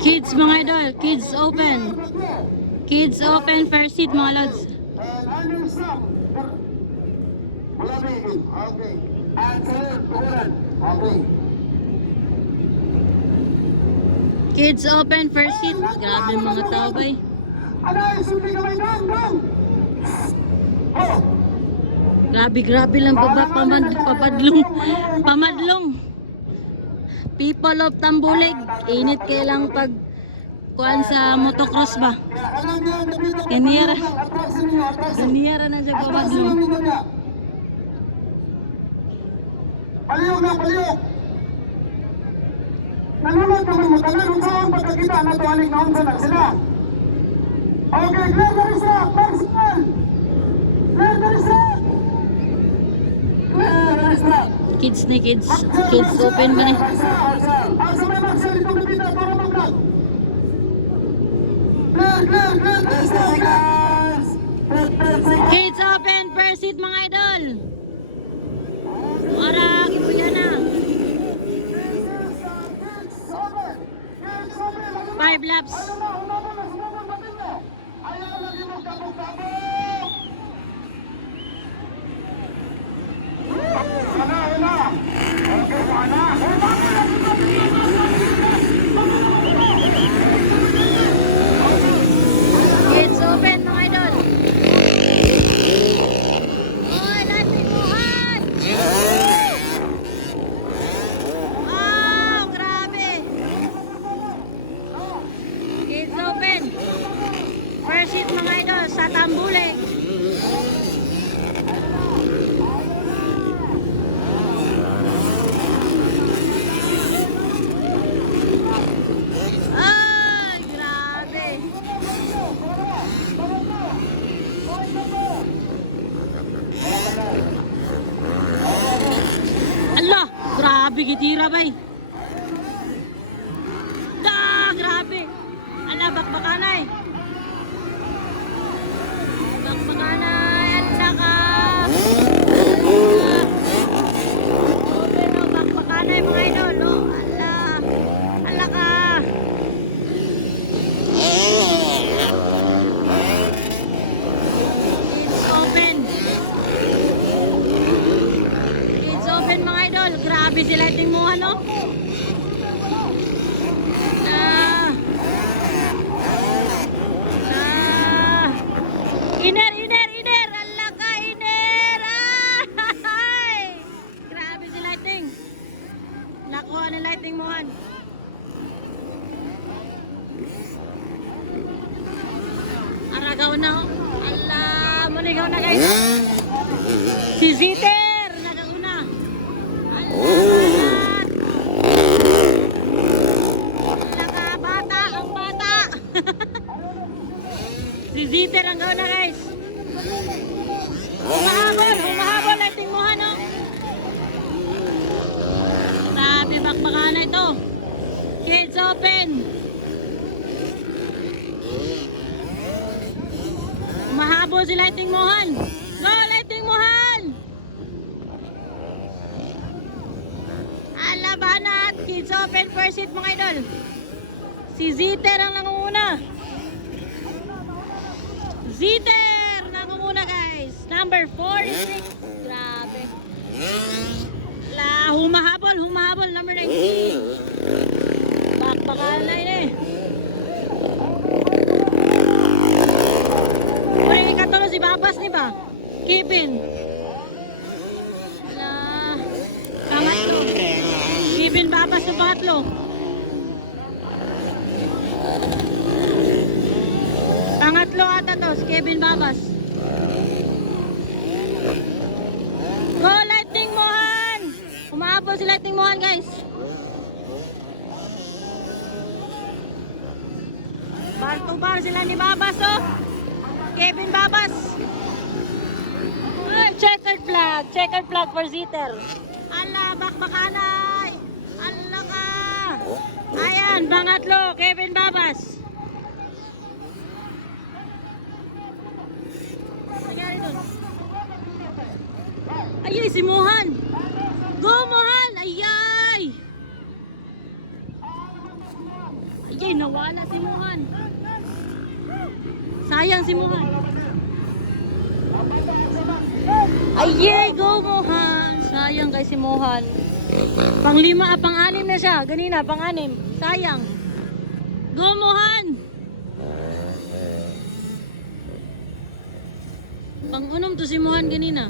Kids mga idol, kids open. Kids open first seat mga lods. And under some, wala bigil. Okay. And turan. Okay. Kids open first seat. Grabe mga tao ba eh. Ano, sulti kamay dong. Oh. Grabe lang pamadlong. People of Tambulig, init kailang pag kuan sa motocross ba. Ganiyara na siya pamadlong. Paliyog. Nalunod naman mo tagal kung saan pagkakita na tuwalig na unsa na sila. Okay, clear the reset, personal. Clear the reset. Kids ni kids open ba ni? Asa may magsal dito kapita para mag-vlog. Clear. Kids open first seat mga idol. Para kipuya na. 5 laps. Kids open mga idol. Oh, natin buhat. Wow, grabe. Kids open. First seat mga idol sa Tambulig. Ay, grabe. Allah, grabe gitira bay. Grabe. Ala, bakbakanay. Bakbakanay, ala ka. Open o, bakbakanay mga idol. Oh, ala ka. It's open. It's open mga idol. Grabe sila tingmuhan, no? Iner. Ala ka, iner. Ay! Grabe si lighting. Nakuha ni lighting mohan. Aragaw na, oh. Ala, manigaw na guys. Si Ziter, nagauna. Ala ka, bata, ang bata. Si Ziter ang gauna guys. Humahabol, lighting mo no? Grabe, bakbakan na ito. Kids open. Humahabol si lighting mohan. Go, lighting mohan. Alabanat, kids open first seat mga idol. Si Ziter ang nangunguna. Ziter! Nangunguna guys. Number 46. Grabe. Humahabol. Number 19. Bakbakan na yun eh. Pwede katulong si Babas ni ba? Kevin. Pangatlo. Kevin Babas sa pangatlo. Pangatlo ata to, si Kevin Babas. Go, lighting mohan! Umahabol si lighting mohan, guys. Bar to bar sila ni Babas, oh. Kevin Babas. Ay, checkered flag for Ziter. Ala, bakbakanay. Ala ka. Ayan, pangatlo, Kevin Babas. Ayay, si Mohan. Go, Mohan. Ayay. Ayay, Nawala si Mohan. Sayang si Mohan. Ayay, go Mohan. Sayang kay si Mohan. Pang-5, pang-6 na siya. Ganina, pang-6. Sayang. Go Mohan. Pang-6 to si Mohan ganina.